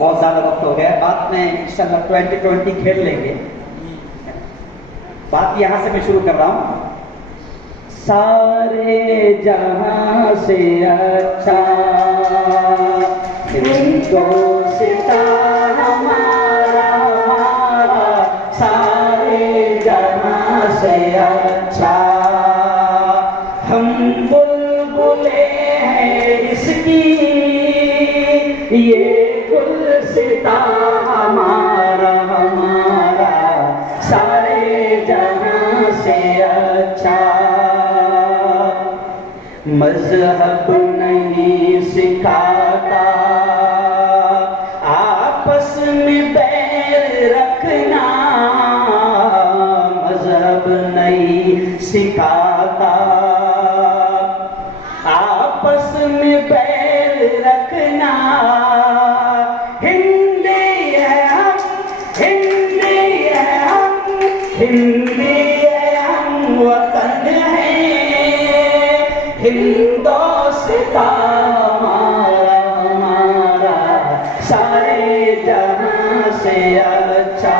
बहुत ज्यादा वक्त हो गया, बाद में इंशाल्लाह 2020 खेल लेंगे। बात यहां से मैं शुरू कर रहा हूं। सारे जहां से अच्छा हिंदोस्तां हमारा, सारे जहां से अच्छा, हम बुलबुले हैं इसकी, ये गुलसितां हमारा हमारा, सारे जहां से अच्छा। मजहब नहीं सिखाता आपस में बैर रखना, मजहब नहीं सिखाता आपस में बैर रखना। हिंदी है हम, हिंदी है हम, हिंदी है हम, वतन है हिंदोस्तां हमारा हमारा, सारे जहां से अच्छा।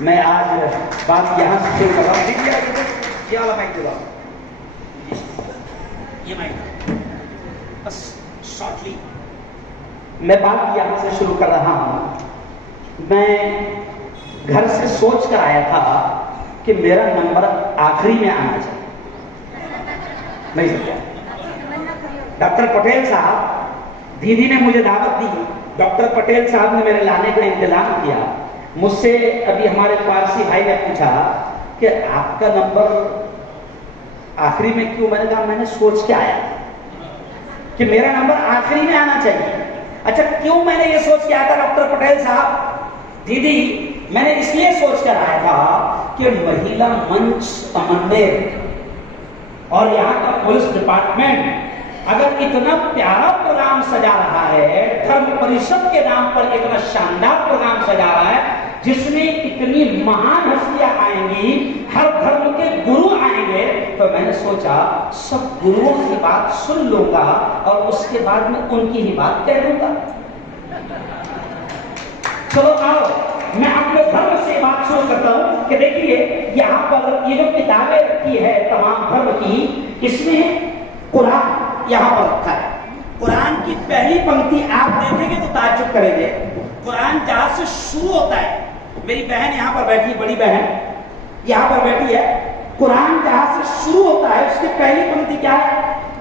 मैं आज बात यहां से शुरू कर रहा हूं। ये वाला माइक दे, ये माइक बस शॉर्टली। मैं बात यहां से शुरू कर रहा हूं। मैं घर से सोच कर आया था कि मेरा नंबर आखिरी में आना चाहिए, नहीं समझा। डॉक्टर पटेल साहब, दीदी ने मुझे दावत दी, डॉक्टर पटेल साहब ने मेरे लाने का इंतजाम किया। मुझसे अभी हमारे पारसी भाई ने पूछा कि आपका नंबर आखिरी में क्यों? मैंने कहा मैंने सोच के आया कि मेरा नंबर आखिरी में आना चाहिए। अच्छा, क्यों मैंने ये सोच के आया था डॉक्टर पटेल साहब, दीदी? मैंने इसलिए सोच कर आया था कि महिला मंच समन्वय और यहाँ का पुलिस डिपार्टमेंट अगर इतना प्यारा प्रोग्राम सजा रहा है, धर्म परिषद के नाम पर इतना शानदार प्रोग्राम सजा रहा है, जिसमें इतनी महान हस्तियां आएंगी, हर धर्म के गुरु आएंगे, तो मैंने सोचा सब गुरुओं की बात सुन लूंगा और उसके बाद में उनकी ही बात कह दूंगा। चलो आओ, मैं अपने धर्म से बात शुरू करता हूं कि देखिए यहाँ पर ये जो किताबें रखी है तमाम धर्म की, इसमें कुरान यहाँ पर रखा है। कुरान की पहली पंक्ति आप देखेंगे तो ताज्जुब करेंगे। कुरान जहां से शुरू होता है, मेरी बहन यहाँ पर बैठी, बड़ी बहन यहाँ पर बैठी है, कुरान जहां से शुरू होता है उसकी पहली पंक्ति क्या है?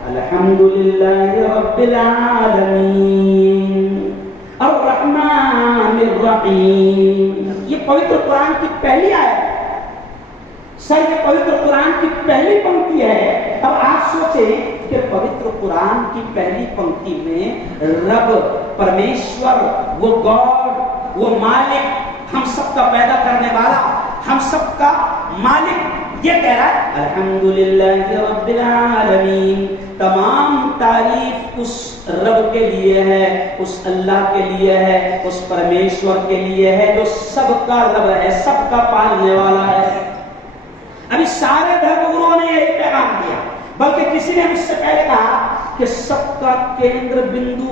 अल्हम्दुलिल्लाहि रब्बिल आलमीन अर्रहमानिर रहीम। ये पवित्र कुरान की पहली आयत है, सर ये पवित्र कुरान की पहली पंक्ति है। अब आप सोचें कि पवित्र कुरान की पहली पंक्ति में रब, परमेश्वर, वो गॉड, वो मालिक, हम सबका पैदा करने वाला, हम सबका मालिक, ये कह रहा है अल्हम्दुलिल्लाहि रब्बिल आलमीन। तमाम तारीफ उस रब के लिए है, उस अल्लाह के लिए है, उस परमेश्वर के लिए है जो सबका रब है, सबका पालने वाला है। अभी सारे धर्मगुरुओं ने यही पैगाम दिया, बल्कि किसी ने मुझसे पहले कहा कि सबका केंद्र बिंदु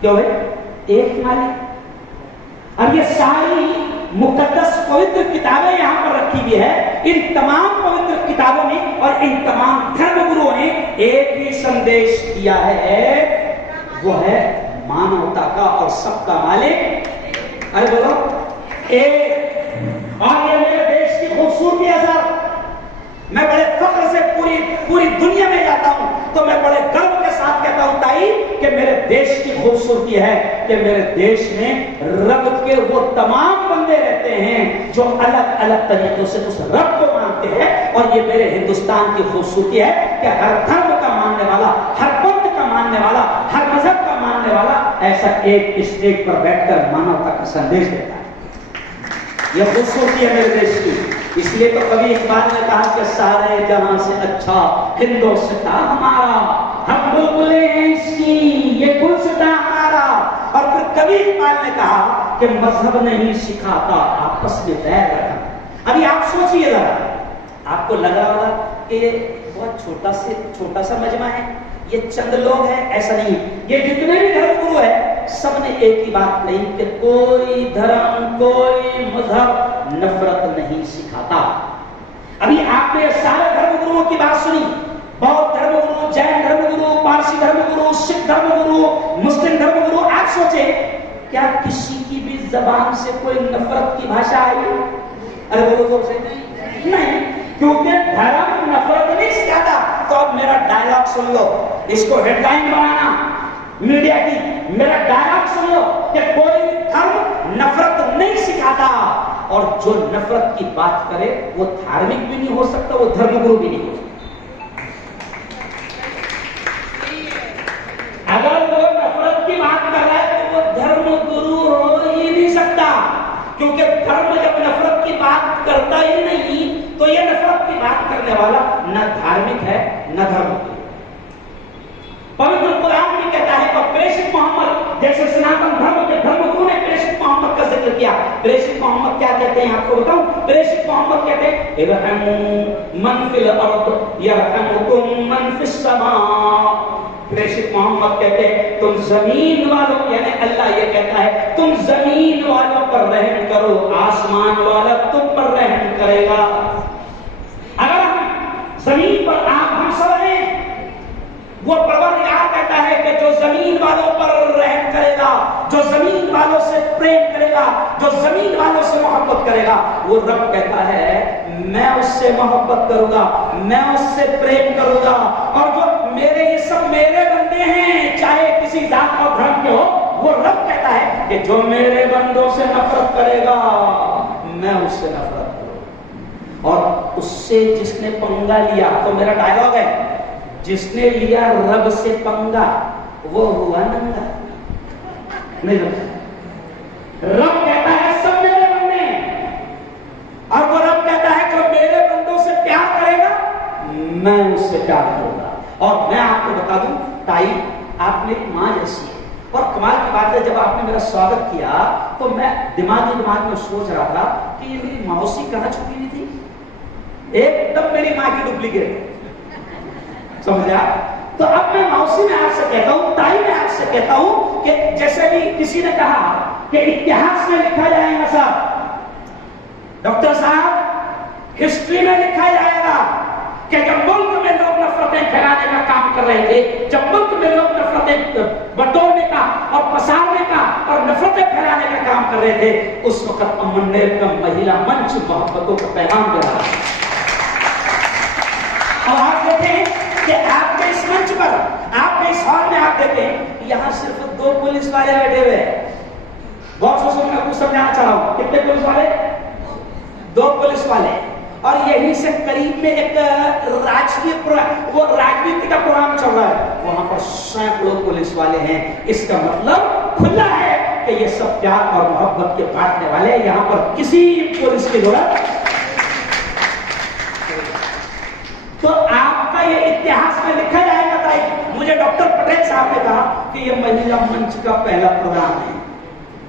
क्यों है? एक मालिक। अब ये सारी मुकद्दस पवित्र किताबें यहाँ पर रखी हुई है। इन तमाम पवित्र किताबों में और इन तमाम धर्मगुरुओं ने एक ही संदेश दिया है, वो है मानवता का और सबका मालिक। अरे बोलो एक। और ये मेरे देश की खूबसूरती है सर, मैं बड़े फख्र से पूरी दुनिया में जाता हूं तो मैं बड़े गर्व के साथ कहता हूं ताई कि मेरे देश की खूबसूरती है कि मेरे देश में रब के वो तमाम बंदे रहते हैं जो अलग अलग तरीकों से उस रब को मानते हैं। और ये मेरे हिंदुस्तान की खूबसूरती है कि हर धर्म का मानने वाला, हर पंथ का मानने वाला, हर मजहब का मानने वाला ऐसा एक स्टेज पर बैठकर मानवता का संदेश देता है। यह खूबसूरती है मेरे देश की। इसलिए तो कभी इकबाल ने कहा कि सारे जहां से अच्छा हिंदुस्तान हमारा, हम बुलबुले हैं इसकी, ये गुलसितां हमारा। और फिर कभी इकबाल ने कहा कि मजहब नहीं सिखाता आपस में बैर रखा। अभी आप सोचिए जरा, आपको लग रहा होगा कि बहुत छोटा सा मजमा है, ये चंद लोग हैं ऐसा नहीं। ये जितने भी धर्म गुरु है सबने एक ही बात कही कि कोई धर्म कोई मजहब नफरत नहीं सिखाता। अभी आपने सारे धर्म गुरुओं की बात सुनी, बौद्ध धर्म गुरु, जैन धर्म गुरु, पारसी धर्म गुरु, सिख धर्म गुरु, मुस्लिम धर्म गुरु। आप सोचे क्या किसी की भी जबान से कोई नफरत की भाषा आई? अरे बोलो जोर से नहीं, क्योंकि धर्म नफरत नहीं सिखाता। तो अब मेरा डायलॉग सुन लो, इसको हेडलाइन बनाना मीडिया की, मेरा डायलॉग सुन लो कि कोई धर्म नफरत नहीं सिखाता, और जो नफरत की बात करे वो धार्मिक भी नहीं हो सकता, वो धर्मगुरु भी नहीं हो सकता। अगर वो नफरत की बात कर रहा है तो वो धर्मगुरु हो ही नहीं सकता, क्योंकि धर्म जब नफरत की बात करता ही नहीं तो ये नफरत की बात करने वाला न धार्मिक है न धर्मगुरु। पवित्र कुरान भी कहता है तो प्रेषित मोहम्मद, जैसे सनातन धर्म के धर्मगुरु ने प्रेषित मोहम्मद का जिक्र किया, प्रेषित मोहम्मद क्या कहते हैं आपको बताऊं? प्रेषित मोहम्मद कहते हैं इरहमु मन फिल अर्द यरहमुकुम मन फिस समा। प्रेषित मोहम्मद कहते हैं तुम जमीन वालों, यानी अल्लाह ये कहता है तुम जमीन वालों पर रहम करो, आसमान वाला तुम पर रहम करेगा। अगर हम जमीन पर हम सब हैं, वो परवरदिगार कहता है कि जो जमीन वालों पर रहम करेगा, जो जमीन वालों से प्रेम करेगा, जो जमीन वालों से मोहब्बत करेगा, वो रब कहता है मैं उससे मोहब्बत करूंगा, मैं उससे प्रेम करूंगा। और जो मेरे, ये सब मेरे बंदे हैं, चाहे किसी जात और धर्म के हो, वो रब कहता है कि जो मेरे बंदों से नफरत करेगा मैं उससे नफरत करूंगा। और उससे जिसने पंगा लिया, तो मेरा डायलॉग है, जिसने लिया रब से पंगा वो हुआ नंगा। नहीं रब कहता है सब मेरे बंदे हैं, और वो रब कहता है कि मेरे बंदों से प्यार करेगा मैं उससे प्यार करूंगा। और मैं आपको बता दूं ताई, आप मेरी मां जैसी है। और कमाल की बात है, जब आपने मेरा स्वागत किया तो मैं दिमाग में सोच रहा था कि ये मेरी मौसी कहां छुपी हुई थी, एकदम मेरी मां की डुप्लीकेट, समझा? तो अब मैं मौसी में आपसे कहता हूं, ताई में आपसे कहता हूं कि जैसे भी किसी ने कहा कि इतिहास में लिखा जाएगा साहब, डॉक्टर साहब हिस्ट्री में लिखा जाएगा कि जब मुल्क में लोग नफरतें फैलाने का काम कर रहे थे, जब मुल्क में लोग नफरतें बटोरने का और पसारने का और नफरतें फैलाने का काम कर रहे थे, उस वक्त अमन नेर का महिला मंच मोहब्बतों का पैगाम दे रहा है। और आप देखें कि आपके इस मंच पर, आपके इस हॉल में आप देखें यहाँ सिर्फ 2 पुलिस वाले बैठे हुए हैं। बहुत सोचो, मैं आपको समझाना चाह रहा हूं, कितने पुलिस वाले? 2 पुलिस वाले। और यहीं से करीब में एक राजकीय वो राजनीति का प्रोग्राम चल रहा है, वहां पर सैकड़ों पुलिस वाले हैं। इसका मतलब खुला है कि ये सब प्यार और मोहब्बत के बांटने वाले, यहाँ पर किसी पुलिस की जरूरत। तो आपका ये इतिहास में लिखा जाएगा। ताई, मुझे डॉक्टर पटेल साहब ने कहा कि ये महिला मंच का पहला प्रोग्राम है,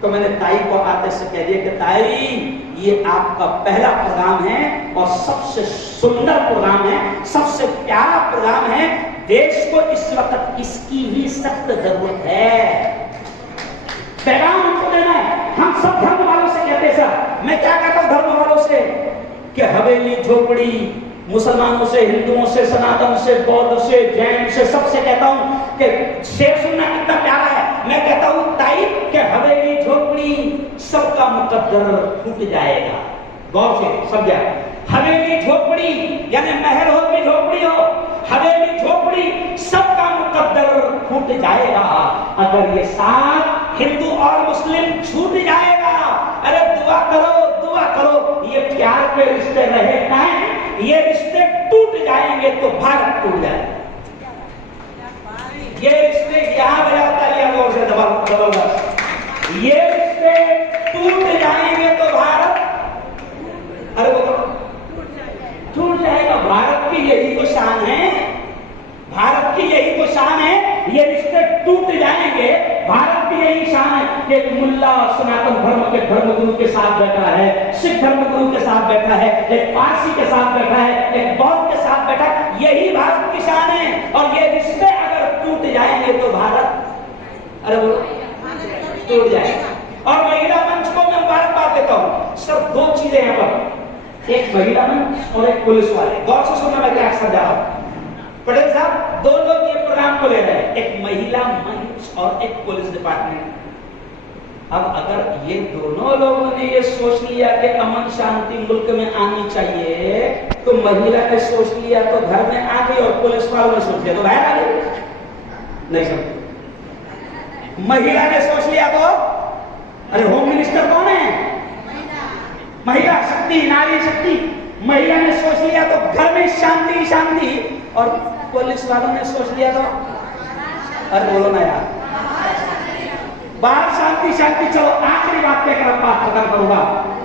तो मैंने ताई को आते से कह दिया कि ताई ये आपका पहला प्रोग्राम है और सबसे सुंदर प्रोग्राम है, सबसे प्यारा प्रोग्राम है। देश को इस वक्त इसकी ही सख्त जरूरत है। पैगाम हमको देना है। हम सब धर्म वालों से कहते हैं सर, मैं क्या कहता हूं धर्म वालों से कि हवेली झोपड़ी, मुसलमानों से, हिंदुओं से, सनातन से, बौद्ध से, जैन से, सबसे कहता हूं कि शेर सुनना कितना प्यारा है। मैं कहता हूं ताई कि हवेली झोपड़ी सबका मुकद्दर फूट जाएगा। गौर से समझा, हवेली झोपड़ी यानी महल हो कि झोपड़ी हो, हवेली झोपड़ी सबका मुकद्दर फूट जाएगा अगर ये साथ हिंदू और मुस्लिम छूट जाएगा। अरे दुआ करो ये प्यार के रिश्ते रहे कायम, ये रिश्ते टूट जाएंगे तो भारत टूट जाएगा। ये रिश्ते यहाँ बजाता लिया गौर से जबरदस्त, ये रिश्ते टूट जाएंगे तो भारत, अरे वो टूट जाएगा। भारत की यही तो शान है, भारत की यही तो शान है, ये रिश्ते टूट जाएंगे। भारत की यही शान है कि एक मुल्ला सनातन धर्म के धर्मगुरु के साथ बैठा है, सिख धर्मगुरु के साथ बैठा है, एक पारसी के साथ बैठा है, एक बौद्ध के साथ बैठा है। यही भारत की शान है। और ये रिश्ते अगर टूट जाएंगे तो भारत, अरे बोलो, टूट जाएगा। और महिला मंच को मैं मुबारकबाद देता हूं। सिर्फ दो चीजें हैं पर, एक महिला मंच और एक पुलिस वाले। गौर से सुनना मैं क्या समझा रहा हूं। पटेल साहब, दो लोग ये प्रोग्राम को ले रहे हैं, एक महिला मंच और एक पुलिस डिपार्टमेंट। अब अगर ये दोनों लोगों ने ये सोच लिया कि अमन शांति मुल्क में आनी चाहिए, तो महिला ने सोच लिया तो घर में आ गई और पुलिस वालों ने सोच लिया तो बाहर आ गई। नहीं समझे? महिला ने सोच लिया तो, अरे होम मिनिस्टर कौन है? महिला शक्ति, नारी शक्ति। महिला ने सोच लिया तो घर में शांति शांति, और पुलिस वालों ने सोच लिया तो, अरे बोलो ना यार, बाहर शांति शांति। चलो आखिरी बात कहकर बात खत्म करूंगा,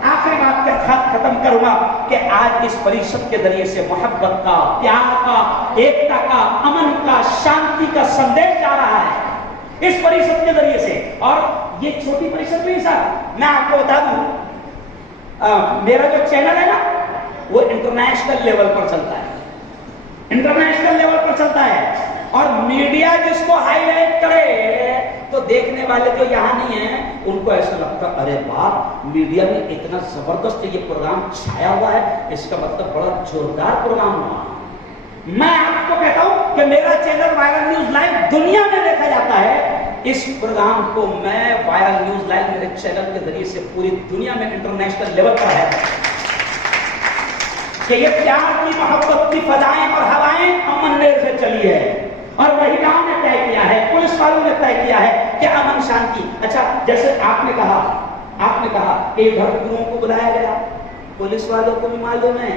आखिरी बात कहकर खत्म करूंगा कि आज इस परिषद के जरिए से मोहब्बत का, प्यार का, एकता का, अमन का, शांति का संदेश जा रहा है इस परिषद के जरिए से। और ये छोटी परिषद नहीं साहब, मैं आपको बता दूं, मेरा जो चैनल है ना वो इंटरनेशनल लेवल पर चलता है, इंटरनेशनल लेवल पर चलता है। और मीडिया जिसको हाईलाइट करे तो देखने वाले जो यहाँ नहीं है उनको ऐसा लगता, अरे वाह, मीडिया में इतना जबरदस्त ये प्रोग्राम छाया हुआ है, इसका मतलब बड़ा जोरदार प्रोग्राम हुआ। मैं आपको कहता हूं कि मेरा चैनल वायरल न्यूज लाइव दुनिया में देखा जाता है। इस प्रोग्राम को मैं वायरल न्यूज लाइव मेरे चैनल के जरिए से पूरी दुनिया में इंटरनेशनल लेवल पर है कि ये प्यार की, मोहब्बत की फजाएं और हवाएं अमन नेर से चली है। और महिलाओं ने तय किया है, पुलिस वालों ने तय किया है कि अमन शांति। अच्छा, जैसे आपने कहा कि धर्मगुरुओं को बुलाया गया, पुलिस वालों को भी मालूम है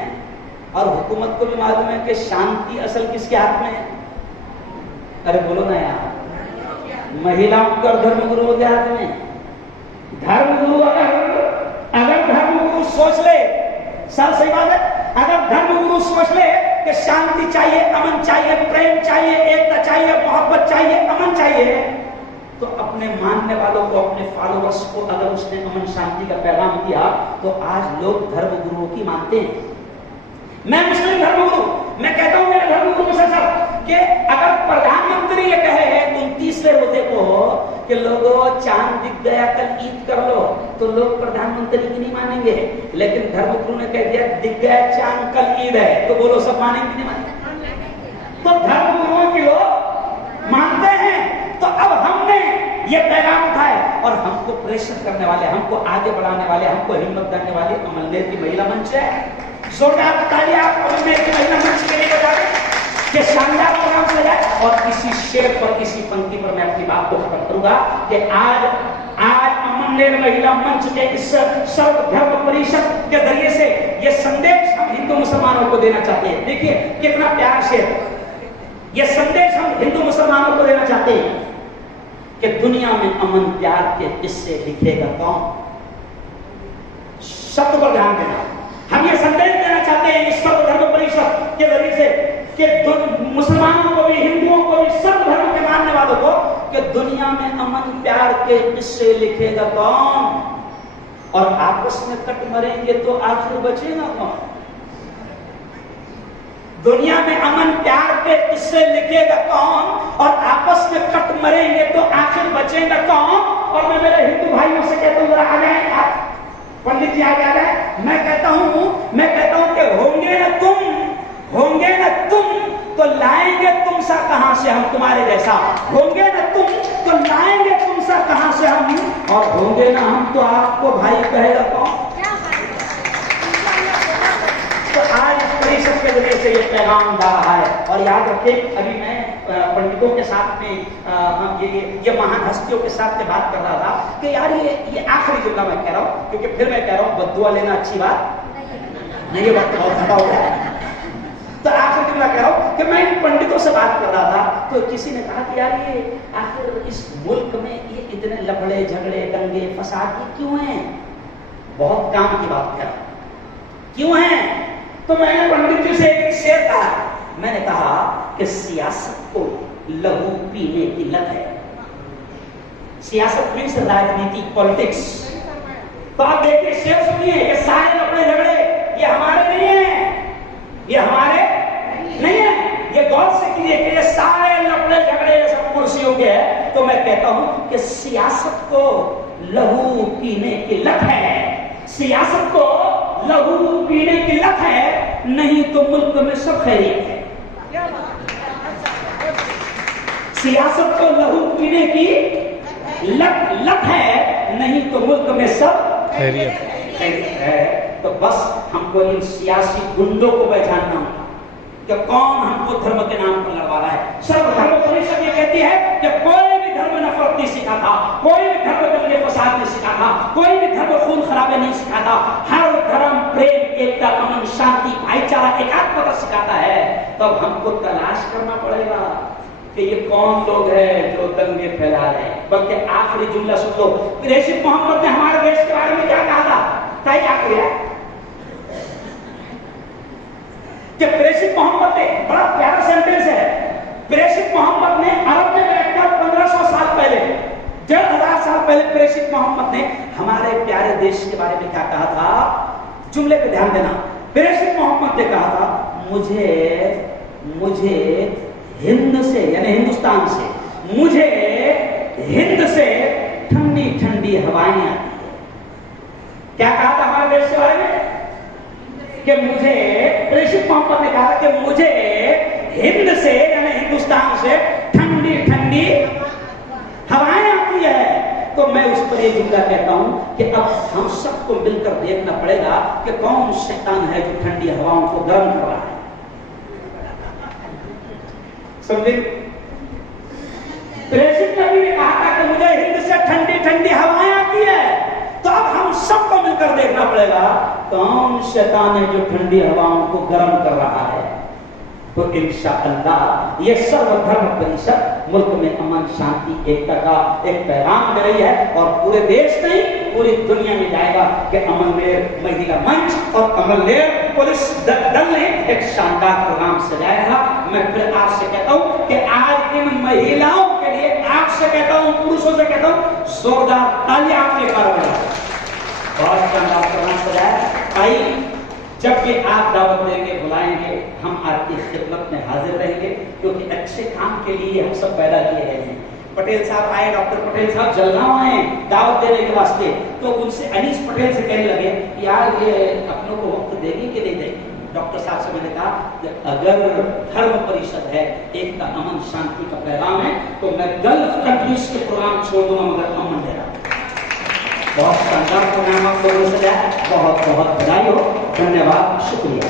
और हुकूमत को भी मालूम है कि शांति असल किसके हाथ में है। अरे बोलो ना यार, महिलाओं का धर्मगुरुओं के हाथ में। धर्मगुरु अगर धर्मगुरु सोच ले, सर सही बात है, अगर धर्मगुरु सोच ले कि शांति चाहिए, अमन चाहिए, प्रेम चाहिए, एकता चाहिए, मोहब्बत चाहिए, अमन चाहिए, तो अपने मानने वालों को, अपने फॉलोअर्स को अगर उसने अमन शांति का पैगाम दिया तो आज लोग धर्मगुरुओं की मानते हैं। मैं मुस्लिम धर्मगुरु, मैं कहता हूं मेरे धर्मगुरु साहब कि अगर प्रधानमंत्री ये कहे 29वें रोजे को कि लोगों चांद दिख गया, कल ईद कर लो, तो लोग प्रधानमंत्री की नहीं मानेंगे। लेकिन धर्मगुरु ने कह दिया दिख गया चांद, कल ईद है, तो बोलो सब मानेंगे नहीं मानेंगे? तो धर्मगुरुओं की लोग मानते हैं। तो अब हमने ये पैगाम उठाया और हमको प्रेशर करने वाले, हमको आगे बढ़ाने वाले, हमको हिम्मत देने वाले अमन नेर की महिला मंच है। जोरदार तालियां अमन नेर की महिला मंच के लिए बजा दें कि शानदार प्रोग्राम से जाए। और इसी शेर पर, इसी पंक्ति पर मैं अपनी बात को खत्म करूंगा कि आज अमन नेर महिला मंच के इस सर्वधर्म परिषद के जरिए से ये संदेश हम हिंदू मुसलमानों को देना चाहते हैं। देखिए कितना प्यारा शेर, ये संदेश हम हिंदू मुसलमानों को देना चाहते हैं कि दुनिया में अमन प्यार के किस्से लिखेगा कौन। शब्द पर ध्यान देना, हम ये संदेश देना चाहते हैं इस सर्वधर्म परिषद के जरिए से कि मुसलमानों को भी, हिंदुओं को भी, सब धर्म के मानने वालों को कि दुनिया में अमन प्यार के किस्से लिखेगा कौन। और आपस में कट मरेंगे तो आखिर बचेगा कौन। दुनिया में अमन प्यार के किस्से लिखेगा कौन और आपस में कट मरेंगे तो आखिर बचेगा कौन। और मैं मेरे हिंदू भाइयों से कहता हूं जरा आ जाए आप, पंडित जी आगे आ जाए। मैं कहता हूं कि होंगे ना तुम तो लाएंगे तुम सा कहां से हम तुम्हारे जैसा। होंगे ना तुम तो लाएंगे तुम सा कहां से हम, और होंगे ना हम तो आपको भाई कहेगा कौन। तो आज इस परिषद के जरिए से ये पैगाम जा रहा है। और याद रखें, अभी मैं पंडितों के साथ में ये महान हस्तियों के साथ में बात कर रहा था कि यार ये आखिरी जुमला मैं कह रहा हूं, क्योंकि फिर मैं कह रहा हूं बद्दुआ लेना अच्छी बात नहीं, ये वक्त बहुत खता हो गया है। तो आखिर जुमला कह रहा हूं कि मैं इन पंडितों से बात कर रहा था तो किसी ने कहा कि यार ये आखिर इस मुल्क में ये इतने लफड़े झगड़े दंगे फसाद क्यों हैं। बहुत काम की बात कह रहा हूं, क्यों है। तो मैंने पंडित जी से एक शेर कहा, मैंने कहा कि सियासत को लहू पीने की लत है। सियासत मीन्स राजनीति, पॉलिटिक्स। तो आप देखिए शेर सुनिए, ये सारे लफड़े झगड़े ये हमारे नहीं है, ये हमारे नहीं है। ये गौर से कीजिए कि ये सारे लफड़े झगड़े मैं कहता हूं कि सियासत को लहू पीने की लत है, सियासत को लहू पीने की लत है, नहीं तो मुल्क में सब खैरियत है। सियासत को लहू पीने की लत है, नहीं तो मुल्क में सब खैरियत है। तो बस हमको इन सियासी गुंडों को पहचानना होगा कि कौन हमको धर्म के नाम पर लड़वा रहा है। सर्वधर्म परिषद ये कहती है कि कोई भी धर्म नफरत नहीं सिखा था, कोई भी धर्म दंगे फसाद नहीं सिखा था, कोई भी धर्म खून खराबे नहीं सिखा था। हर धर्म प्रेम, एकता, अमन, शांति, भाईचारा, एकात्मता सिखाता है। तब हमको तलाश करना पड़ेगा कि ये कौन लोग हैं जो दंगे फैला रहे हैं। बल्कि आखिरी जुमला सुन लो, प्रेषित मोहम्मद ने हमारे देश के बारे में क्या कहा था? ताई आखिरी है कि प्रेषित मोहम्मद ने, बड़ा प्यारा सेंटेंस है, प्रेषित मोहम्मद ने अरब में बैठकर 1500 साल पहले, 1500 साल पहले प्रेषित मोहम्मद ने हमारे प्यारे देश के बारे में क्या कहा था? जुमले पे ध्यान देना। प्रेषित मोहम्मद ने कहा था, मुझे हिंद से, यानी हिंदुस्तान से, मुझे हिंद से ठंडी ठंडी हवाएं आती है। क्या कहा था हमारे देश के बारे में? कि मुझे, प्रेषित मोहम्मद ने कहा कि मुझे हिंद से, यानी हिंदुस्तान से ठंडी ठंडी हवाएं आती है। तो मैं उस पर ये जुमला कहता हूं कि अब हम सबको मिलकर देखना पड़ेगा कि कौन शैतान है जो ठंडी हवाओं को गर्म कर रहा है। समझे? प्रेषित नबी ने कहा था कि मुझे हिंद से ठंडी ठंडी हवाएं आती है। तो अब हम सबको मिलकर देखना पड़ेगा कौन शैतान है जो ठंडी हवाओं को गर्म कर रहा है। तो इंशाअल्लाह ये सर्वधर्म परिषद मुल्क में अमन, शांति, एकता का एक पैगाम दे रही है और पूरे देश नहीं, पूरी दुनिया में जाएगा कि अमनलेर महिला मंच और अमनलेर पुलिस दल ने एक शानदार प्रोग्राम सजाया था। मैं फिर आपसे कहता हूं कि आज इन महिलाओं के लिए, आपसे कहता हूं, पुरुषों से कहता हूं, जोरदार तालियां आपके कारण। बहुत शानदार प्रोग्राम सजाया। आई जब भी आप दावत देंगे, बुलाएंगे, हम आपकी खिदमत में हाजिर रहेंगे, क्योंकि अच्छे काम के लिए हम सब पैदा किए गए हैं। पटेल साहब आए, डॉक्टर पटेल साहब जलगांव आए दावत देने के वास्ते, तो उनसे अनीस पटेल से कहने लगे यार ये अपनों को वक्त देंगे कि नहीं देंगे। डॉक्टर साहब से मैंने कहा कि अगर धर्म परिषद है, एकता, अमन, शांति का पैगाम है, तो मैं गल्फ कंट्रीज के प्रोग्राम छोड़ दूंगा, मगर अमन दे रहा। बहुत शानदार प्रोग्राम आप लोगों से, बहुत बहुत बधाई हो, धन्यवाद, शुक्रिया।